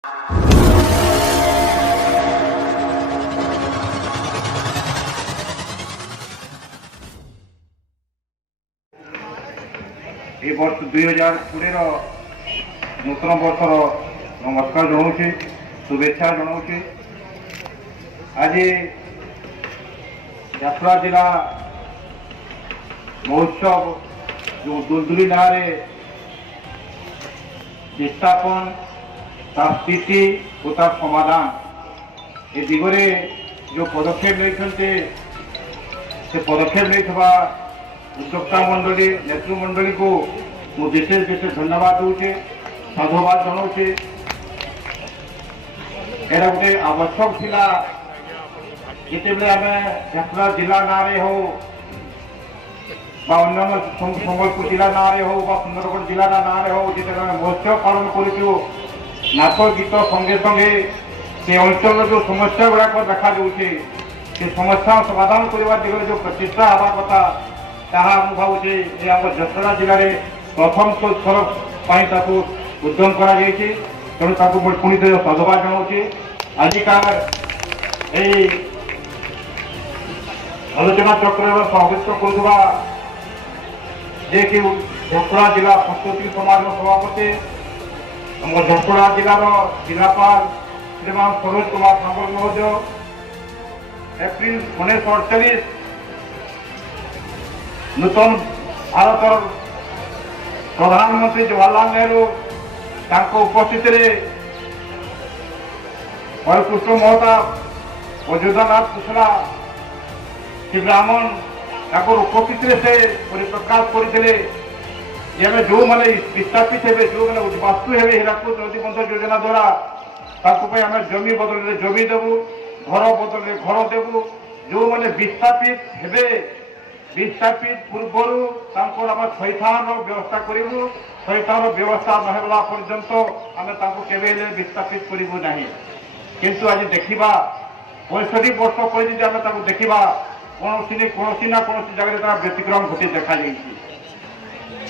ए वर्ष 2020 नूतन वर्षर नमस्कार जनाऊे शुभेच्छा जनाऊे। आज जात्रा जिला महोत्सव जो दुलदुली नारे स्थापन तार स्थिति और तार समाधान ए दिगरे जो पदक्षेप नहीं पदक्षेप नहीं उद्योक्ता मंडली नेतृमंडली को मुझे विशेष विशेष धन्यवाद दूचे साधुवाद जनाऊे। एरा गोटे आवश्यक थिला जिते आम झारसुगुड़ा जिला ना हो संबलपुर जिला ना हो सुंदरगढ़ जिला ना हो जिते महोत्सव पालन करूँ नाच गीत संगे संगे से अंचल जो समस्या गुड़ाक देखा जाऊे से समस्या समाधान करने दिगरे जो प्रचेषा हवा कथा ताहा मु भावुचे आम झरसुगुड़ा जिले में प्रथम थर उद्यम करा तेणु पुणी थे साधुवाद जनाऊे। आजिकार आलोचना चक्र सभापतित्व करुवा जे कि झरसुगुड़ा जिला संस्कृति समाज सभापति आम झरसुगुड़ा जिलार जिलापाल श्रीमान सरोज कुमार सांबल महोदय एप्रिल 1948 नूतन भारत प्रधानमंत्री जवाहरलाल नेहरू उपस्थित हरिकृष्ण महताब अयोध्यानाथ कुशला श्री ब्राह्मण उपस्थित से परिप्रकाश करते जो मैंने विस्थापित हे जो मैंने वास्तु हे हीराकुद नदीबंध योजना द्वारा आम जमी बदल जमी देवु घर बदल घर देवु जो मैंने विस्थापित हे विस्थापित पूर्वर थैथान व्यवस्था करूँ थैथान व्यवस्था नहला पर्यंत आम केवे विस्थापित करूँ ना किंतु आज देखा 65 वर्ष पर आम देखा कौन ना कौन जगह व्यतिक्रम घटी देखा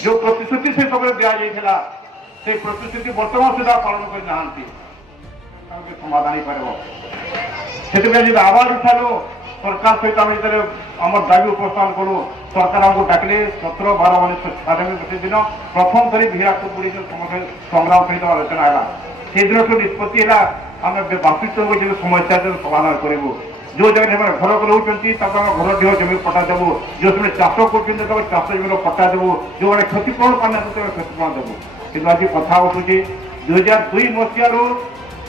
जो प्रतिश्रुति से समय दि जाता से प्रतिश्रुति बर्तमान सुधा पालन करना समाधान हो पार से आवाज उठालु सरकार सहित आम दाबी उपस्थापन करूँ सरकार आमको डाकिले 17/12/1997 दिन प्रथम थरी हीराकुद बुड़ी संग्राम सहित आलोचना है से दिन ठूँ निष्पत्ति है आम बास्तविक जो समस्या समाधान करूँ जो जगह घर रोचे घर देह जमी पट्टा देवु जो समय चाष कर चाष जमी पट्टा देवु जो मैंने क्षतिपूरण पाने क्षतिपूरण देवु कि आज कथा उठू 2002 मसीह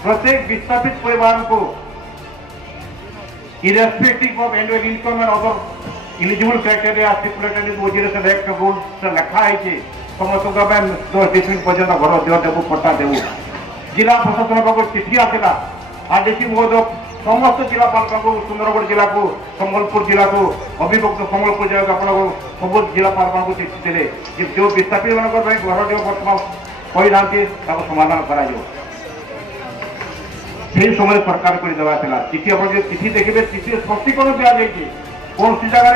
प्रत्येक विस्थापित परिवार को irrespective of annual income and other eligible criteria stipulated in Reservation Act rules लिखा है कि समस्त 10 डिसमिल पर्यंत घर देह देवु पट्टा देवु जिला प्रशासन पाक चिठी आसला आरडीसी महोदय समस्त जिलापाल सुंदरगढ़ जिला को संबलपुर जिला को अभिभक्त संबलपुर जिला को सब जिलापाल को चिठी देते जो विस्थापित मान घर देह बर्तमान कही ना समाधान कर समय सरकार कर देवा चिठी आप चिठी देखिए चिठी स्पष्टीकरण दि जाए कौन सी जगह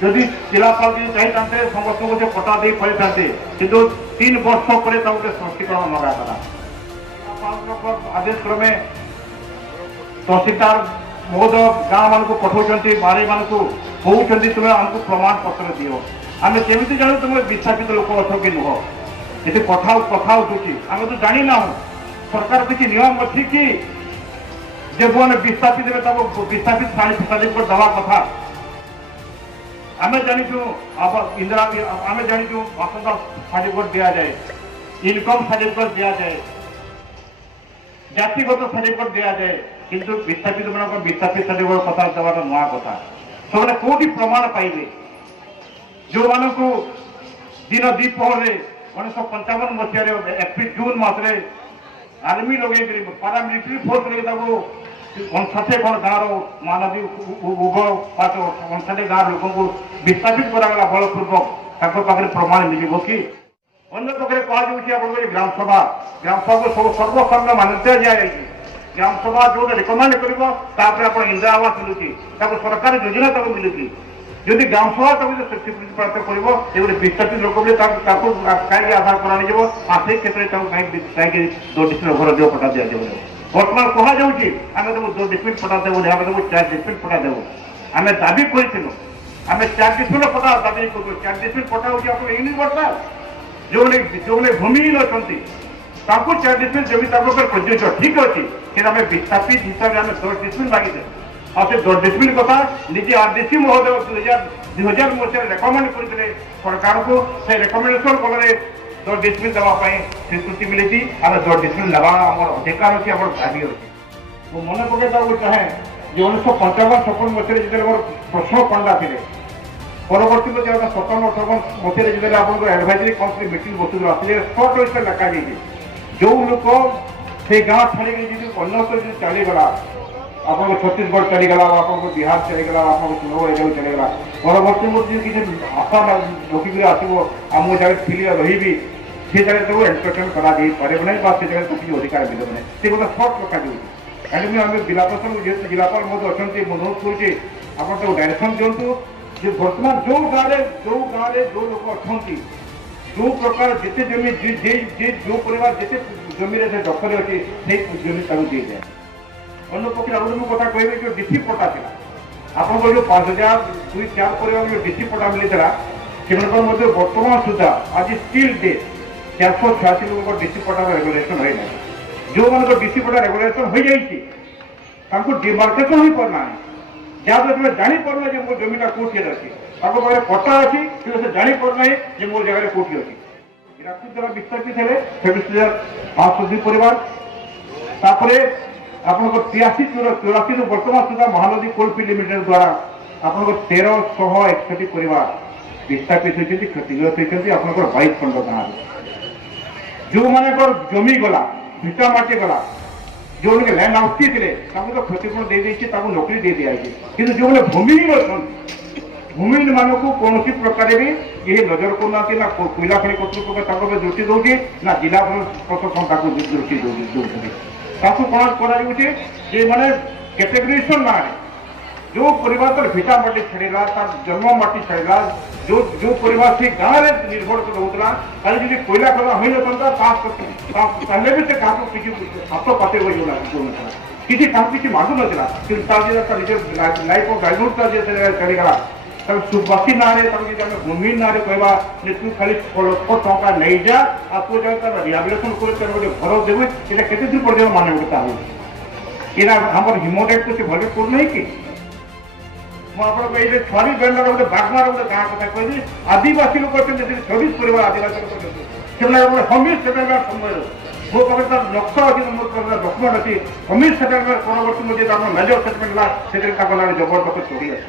जदि जिलापाल चाहिए समस्त को से पट्टा दे पारि था किंतु 3 वर्ष पर स्पष्टीकरण मगाता जिलापाल आदेश क्रमे तहसीलदार महोदय गाँव मान पठाऊँ बारे मान कहते तुम्हें आमको प्रमाण पत्र दियो आम केमी जानू तुम विस्थापित लोक अच्छ कि नुह ये कथा उठुची आम तो जानी ना सरकार किसी नियम अच्छी कि जो विस्थापित विस्थापित सर्टिफिकेट दवा कथा आम जाचु इंदिरा आम जाचु बासंदा सर्टिफिकेट दि जाए इनकम सर्टिफिकेट दि जाए जातिगत सर्टिफिकेट दि जाए किंतु विस्थापित मान विस्थापित सर्टिफिकेट कथा देवार नुआ कथा से कौटी प्रमाण पाइबे जो मान को दिन द्विपहर 1955 मसीह एप्रिल जून मसरे आर्मी लगे पारामिलिटारी फोर्स लगे अंशाटे कौन गाँव महानदी उभय पास अंशाटे गाँव लोक विस्थापित कराला बलपूर्वक पाखे प्रमाण मिल कि अन्य पक्षे कहुच्छे ग्राम सभा को सब सर्वसाधारण मान्यता दि जाए ग्राम सभा जो रिकमेंड कर इंदिरा आवास मिलूँ सरकारी योजना मिलूँ যদি গ্রাম সভা তাকে স্বীকৃতি প্রাপ্ত করব সে গোটে বিস্তাপিত লোক বলে তাকে কাইকি আধার କରାଯିବ আর সেই ক্ষেত্রে তাকে কাইকি 2 ডিসমিল ঘর দেব পটা দিয়াଯିବ বর্তমান কুহযাଉଛି ଆମେ ତାକୁ 2 ডিসমিল পটা দেবু ଆମେ ତାକୁ 4 ডিসমিল পটা দেবু ଆମେ দাবি କରିଥିଲୁ ଆମେ 4 ডিসমিল পটা দাবি କରୁ 4 ডিসমিল পଟା ହେଉଛି ଆପଣ ୟୁନିଭର୍ସାଲ ଯେଉଁମାନେ ଭୂମିହୀନ ଅଛନ୍ତି ତାଙ୍କୁ 4 ডিসমিল ଜମି ତାଙ୍କ ଉପରେ ପ୍ରଯୁଜ୍ୟ ଠିକ ଅଛି କିନ୍ତୁ ଆମେ ବିସ୍ତାପିତ ହିସାବରେ ଆମେ 10 ডিসমিল ମାଗିଦେବୁ ଆଉ ସେ 10 ডিসমিল କଥା ନିଜେ ଆରଡିସି ମହୋଦୟ 2000 ମସିହାରେ ରେକମେଣ୍ଡ କରିଥିଲେ ସରକାରଙ୍କୁ ସେ ରେକମେଣ୍ଡେସନ ଫଳରେ 10 ডিসমিল ଦେବା ପାଇଁ ସ୍ୱୀକୃତି ମିଳିଛି ଆମେ 10 ডিসমিল ନେବା ଆମର ଅଧିକାର ଅଛି ଆମର ଦାବି ଅଛି ମୁଁ ମନେ ପକାଇବାକୁ ଚାହେଁ ଯେ 1955-56 ମସିହାରେ ଯେତେବେଳେ ମୋର ପ୍ରଶ୍ନ ପଣ୍ଡା ଥିଲେ ପରବର୍ତ୍ତୀ ମସିହା 57-58 ମସିହାରେ ଯେତେବେଳେ ଆପଣଙ୍କର ଆଡଭାଇଜରୀ କାଉନସିଲ ମିଟିଂ ବସୁଥିଲା ସେ ସ୍ପଷ୍ଟ ଭାବରେ ଲେଖାଯାଇଛି ଯେଉଁ ଲୋକ ସେ ଗାଁ ଛାଡ଼ିକି ଯଦି ଅନ୍ୟତ୍ର ଯଦି ଚାଲିଗଲା ଆପଣଙ୍କ ଛତିଶଗଡ଼ ଚାଲିଗଲା ଆପଣଙ୍କ ବିହାର ଚାଲିଗଲା ଆପଣଙ୍କ ଚୁନାବ ଏରିଆକୁ ଚାଲିଗଲା ପରବର୍ତ୍ତୀ ମୋର ଯଦି କିଛି ଆଶା ରଖିକିରି ଆସିବ ଆଉ ମୁଁ ଜାଗାରେ ଥିଲି ରହିବି ସେ ଜାଗାରେ ତାକୁ ଏଣ୍ଟରଟେନ୍ କରାଯାଇପାରିବ ନାହିଁ ବା ସେ ଜାଗାରେ ତାକୁ କିଛି ଅଧିକାର ମିଳିବ ନାହିଁ ସେ କଥା ସ୍ପଷ୍ଟ ରଖାଯାଉଛି କାହିଁକି ଆମେ ଜିଲ୍ଲା ପ୍ରଶାସନ ଯେହେତୁ ଜିଲ୍ଲାପାଳ ମଧ୍ୟ ଅଛନ୍ତି ମୁଁ ଅନୁରୋଧ କରୁଛି ଆପଣ ତାକୁ ଡାଇରେକ୍ସନ ଦିଅନ୍ତୁ ଯେ ବର୍ତ୍ତମାନ ଯେଉଁ ଗାଁରେ ଯେଉଁ ଲୋକ ଅଛନ୍ତି ଯେଉଁ ପ୍ରକାର ଯେତେ ଜମି ଯେଉଁ ପରିବାର ଯେତେ ଜମିରେ ସେ ଦଖଲ ଅଛି ସେଇ ଜମି ତାକୁ ଦିଆଯାଏ ଅନ୍ୟ ପକ୍ଷରେ ଆଉ ମୁଁ କଥା କହିବି ଯେଉଁ ଡିସି ପଟା ଥିଲା ଆପଣଙ୍କର ଯେଉଁ 5000-4 ପରିବାର ଯେଉଁ ଡିସି ପଟା ମିଳିଥିଲା ସେମାନଙ୍କର ମଧ୍ୟ ବର୍ତ୍ତମାନ ସୁଦ୍ଧା ଆଜି ଷ୍ଟିଲ୍ ଡେ 486 ଲୋକଙ୍କ ଡିସି ପଟାର ରେଗୁଲେସନ ହୋଇନାହିଁ ଯେଉଁମାନଙ୍କ ଡିସି ପଟା ରେଗୁଲେସନ ହୋଇଯାଇଛି ତାଙ୍କୁ ଡିମାର୍କେସନ ହୋଇପାରୁନାହିଁ ଯାହାଦ୍ୱାରା ସେମାନେ ଜାଣିପାରୁନାହିଁ ଯେ ମୋ ଜମିଟା କୋଉଠି ଅଛି ତାଙ୍କ ପାଖରେ ପଟା ଅଛି କିନ୍ତୁ ସେ ଜାଣିପାରୁନାହିଁ ଯେ ମୋ ଜାଗାରେ କୋଉଠି ଅଛି ରାତି ଦ୍ୱାରା ବିସ୍ତାପିତ ହେଲେ 23,502 ପରିବାର ତାପରେ ଆପଣଙ୍କର 83-84 ବର୍ତ୍ତମାନ ସୁଦ୍ଧା ମହାନଦୀ କୋଲଫିଲ୍ଡ ଲିମିଟେଡ୍ ଦ୍ୱାରା ଆପଣଙ୍କର 1361 ପରିବାର ବିସ୍ତାପିତ ହୋଇଛନ୍ତି କ୍ଷତିଗ୍ରସ୍ତ ହୋଇଛନ୍ତି ଆପଣଙ୍କର 22 ଖଣ୍ଡ ଗାଁରେ ଯେଉଁମାନଙ୍କର ଜମି ଗଲା ଭିଟା ମାଟି ଗଲା ଯେଉଁମାନେ ଲ୍ୟାଣ୍ଡ ଆଉଟି ଥିଲେ ତାଙ୍କୁ ତ କ୍ଷତିପୂରଣ ଦେଇଦେଇଛି ତାଙ୍କୁ ନୋକରି ଦେଇ ଦିଆଯାଇଛି କିନ୍ତୁ ଯେଉଁମାନେ ଭୂମିହୀନ ଅଛନ୍ତି ଭୂମିହୀନ ମାନଙ୍କୁ କୌଣସି ପ୍ରକାରେ ବି କେହି ନଜର କରୁନାହାନ୍ତି ନା କୋଇଲା ଖଣି କର୍ତ୍ତୃପକ୍ଷ ତାଙ୍କ ଉପରେ ଦୃଷ୍ଟି ଦେଉଛି ନା ଜିଲ୍ଲା ପ୍ରଶାସନ ତାକୁ ଦୃଷ୍ଟି ଦେଉଛନ୍ତି ତାକୁ କ'ଣ କରାଯାଉଛି ଯେ ମାନେ କ୍ୟାଟେଗୋରାଇଜେସନ ନାଁରେ ଯେଉଁ ପରିବାର ତାର ଭିଟା ମାଟି ଛାଡ଼ିଲା ତାର ଜନ୍ମ ମାଟି ଛାଡ଼ିଲା ଯେଉଁ ପରିବାର ସେ ଗାଁରେ ନିର୍ଭର ରହୁଥିଲା ତାହେଲେ ଯଦି କୋଇଲା ଖୋଲା ହୋଇନଥାନ୍ତା ତାହେଲେ ବି ସେ କାହାକୁ କିଛି ହାତ ପାତେ କରୁନଥିଲା କିଛି କାହାକୁ କିଛି ମାଗୁନଥିଲା କିନ୍ତୁ ତା ଯଦି ତା ନିଜ ଲାଇଫ୍ ଅଫ୍ ଲାଇଭଲିହୁଡ୍ ତା ଚାଲିଗଲା ତାକୁ ସୁବାସୀ ନାଁରେ ତାକୁ ଯଦି ଆମେ ଭୂମିହୀନ ନାଁରେ କହିବା ଯେ ତୁ ଖାଲି ଲକ୍ଷ ଟଙ୍କା ନେଇଯା ଆଉ ତୁ ଯାଇ ତାର ରିହାବିଲିଟେସନ କରି ତାର ଗୋଟେ ଘର ଦେବୁ ଏଇଟା କେତେ ଦିନ ପର୍ଯ୍ୟନ୍ତ ମାନେ ଗୋଟେ ତା ହେଉଛି ଏଇଟା ଆମର ହିମୋଡାଇଟ୍କୁ ସେ ଭଲ କରୁନାହିଁ କି ମୁଁ ଆପଣଙ୍କୁ ଏଇ ଯେ ଛୁଆରୀ ବେଣ୍ଡର ଗୋଟେ ବାଗମାର ଗୋଟେ ଗାଁ କଥା କହିଲି ଆଦିବାସୀ ଲୋକ ଅଛନ୍ତି ଯେତିକି 24 ପରିବାର ଆଦିବାସୀ ଲୋକ ଅଛନ୍ତି ସେମାନେ ଗୋଟେ ହମିଜ ସେଟଲମେଣ୍ଟ ସମୟରେ ମୋ ପାଖରେ ତାର ନକ୍ସା ଅଛି ମୋ ପାଖରେ ଡକ୍ୟୁମେଣ୍ଟ ଅଛି ହମିଜ ସେଟଲମେଣ୍ଟ ପରବର୍ତ୍ତୀ ମଧ୍ୟ ଆମର ମେଜର ସେଟଲମେଣ୍ଟ ହେଲା ସେଥିରେ ତାଙ୍କ ନାଁରେ ଜବରଦଖଲ ଚୋରି ଅଛି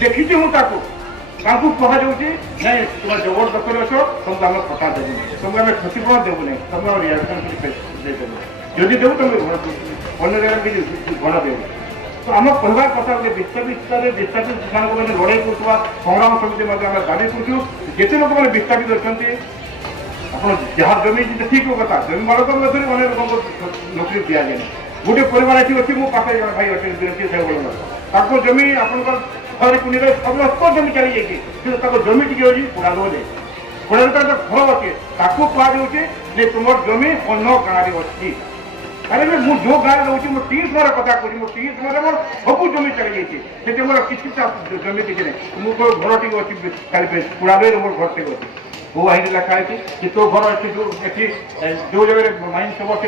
ଦେଖିଛି ମୁଁ ତାକୁ ତାଙ୍କୁ କୁହାଯାଉଛି ନାଇଁ ତୁମେ ଜବରଦଖଲ ଅଛ ତମକୁ ଆମେ ପଟା ଦେବୁନି ତମକୁ ଆମେ କ୍ଷତିପୂରଣ ଦେବୁ ନାହିଁ ତମକୁ ଆମେ ରିଆକ୍ସନ ଦେଇଦେବୁ ଯଦି ଦେବୁ ତମେ ଅନ୍ୟ ଜାଗାରେ କିଛି ଘର ଦେବୁ ତ ଆମ କହିବା କଥା ଗୋଟେ ବିସ୍ତାପିତ ସେମାନଙ୍କ ମାନେ ଲଢ଼େଇ କରୁଥିବା ସଂଗ୍ରାମ ସମିତି ମଧ୍ୟ ଆମେ ଦାବି କରୁଛୁ ଯେତେ ଲୋକମାନେ ବିସ୍ତାପିତ ଅଛନ୍ତି ଆପଣ ଯାହା ଜମି ଠିକ କଥା ଜମି ମାଲକ ମଧ୍ୟରେ ଅନେକ ଲୋକଙ୍କୁ ନୋକରି ଦିଆଯାଏନି ଗୋଟେ ପରିବାର ଏଠି ଅଛି ମୋ ପାଖରେ ଜଣେ ଭାଇ ଅଛନ୍ତି ତାଙ୍କ ଜମି ଆପଣଙ୍କର ଘରେ କୁଣିରେ ସମସ୍ତ ଜମି ଚାଲିଯାଇଛି କିନ୍ତୁ ତାଙ୍କ ଜମି ଟିକେ ଅଛି ପୋଡ଼ାଦୋଲେ ପୋଡ଼ାଦୋ ଘର ଅଛି ତାକୁ କୁହାଯାଉଛି ଯେ ତୁମର ଜମି ଅନ୍ୟ ଗାଁରେ ଅଛି ଆରେ ମୁଁ ଯେଉଁ ଗାଁରେ ରହୁଛି ମୁଁ 30 ଘର କଥା କହୁଛି ମୁଁ 30 ଘରେ ମୋର ସବୁ ଜମି ଚାଲିଯାଇଛି ସେଠି ମୋର କିଛି ଜମି କିଛି ନାହିଁ ମୁଁ ଘର ଟିକେ ଅଛି ଖାଲି ପୋଡ଼ାଦୋରେ ମୋର ଘର ଟିକେ ଅଛି ବୋଉ ଆଇନ ଲେଖା ହେଇଛି କି ତୋ ଘର ଏଠି ଏଠି ଯେଉଁ ଜାଗାରେ ମାଇନ୍ ସବୁ ଅଛି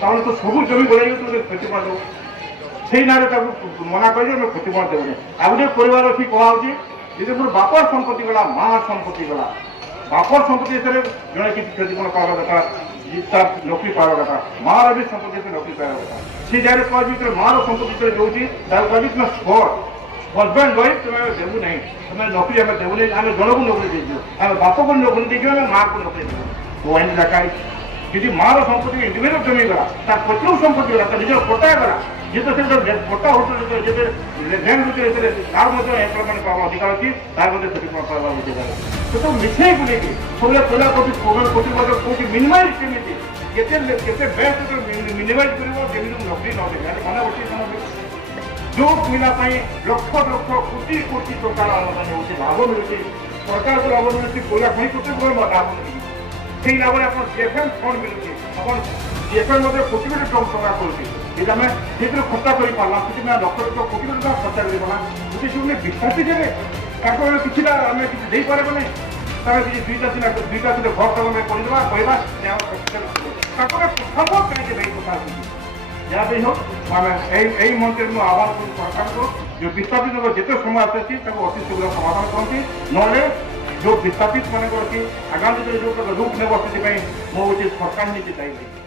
ତାହେଲେ ତ ସବୁ ଜମି ଗଲାଇ ତୁ କ୍ଷତିପୂରଣ ଦେବୁ ସେଇ ନାଁରେ ତାକୁ ମନା କରିକି ଆମେ କ୍ଷତିପୂରଣ ଦେବୁନି ଆଉ ଗୋଟେ ପରିବାର ଅଛି କୁହାହେଉଛି ଯଦି ମୋର ବାପର ସମ୍ପତ୍ତି ଗଲା ମା ସମ୍ପତ୍ତି ଗଲା ବାପର ସମ୍ପତ୍ତି ଭିତରେ ଜଣେ କିଛି କ୍ଷତିପୂରଣ ପାଇବା କଥା ତା ନୋକରି ପାଇବା କଥା ମାର ବି ସମ୍ପତ୍ତି ଭିତରେ ନୋକରି ପାଇବା କଥା ସେ ଜାଗାରେ କୁହାଯିବ ଯେତେବେଳେ ମାର ସମ୍ପତ୍ତି ଭିତରେ ରହୁଛି ତାକୁ କୁହାଯିବ ତୁମେ ସ୍ପଟ୍ ହଜବେଣ୍ଡ ୱାଇଫ୍ ତୁମେ ଦେବୁ ନାହିଁ ତୁମେ ନୋକରି ଆମେ ଦେବୁନି ଆମେ ଜଣକୁ ନୋକରି ଦେଇଛୁ ଆମେ ବାପକୁ ନୋକରି ଦେଇଛୁ ଆମେ ମାଆକୁ ନୋକରି ଦେବୁ ମୋ ଆଇନ ଲେଖା ହେଇଛି ଯଦି ମାର ସମ୍ପତ୍ତି ଇଣ୍ଡିଭିଜୁଆଲ ଜମି ଗଲା ତା ପତ୍ରକୁ ସମ୍ପତ୍ତି ଗଲା ତା ନିଜର ପଟା ଗଲା ଯେତେ ସେ ପଟା ହୋଟେଲ ଯେତେ ଲ୍ୟାଣ୍ଡ ଭିତରେ ତାର ମଧ୍ୟ ଏମ୍ପ୍ଲୟମେଣ୍ଟ ପାଇବା ଅଧିକାର ଅଛି ତାର ମଧ୍ୟ କ୍ଷତିପୂରଣ ପାଇବା ଅଧିକାର ଅଛି ସେସବୁ ମିଶେଇ ବୁଲେଇକି କୋଇଲା କୋଟି ମଧ୍ୟ କୋଉଠି ମିନିମାଇଜ କେମିତି କେତେ ବେଷ୍ଟ ମିନିମାଇଜ କରିବ କେମିତି ନୋକରି ନ ଦେବେ ମାନେ ଅଛି जो सुविधा लक्ष लक्ष कोटी कोटी टंकार लाभ मिलूँ सरकार को लाभ मिलूँ कोयला खनि को लाभ मिलूँ से लाभ में आप जीएफएम फंड मिलूँ अपन जीएफएम कोटी कोटी टंका करुँचे आम से खर्चा कर पार्ला से लक्ष लक्ष कोटी कोटी टका खर्चा कर पार्ला गोटे से विश्वासी देवे कि आम किसी पारे किसी दुईटा घर तक करवा कहवा प्रथम कहीं भाई कथा जहाँ भी हो यही मंत्री में आह्वान करूँ सरकार को जो विस्थापित जिते समय आसी अति शीघ्र समाधान करती ना जो विस्थापित मान आगामी जो रूप ने बस सरकार नहीं दायी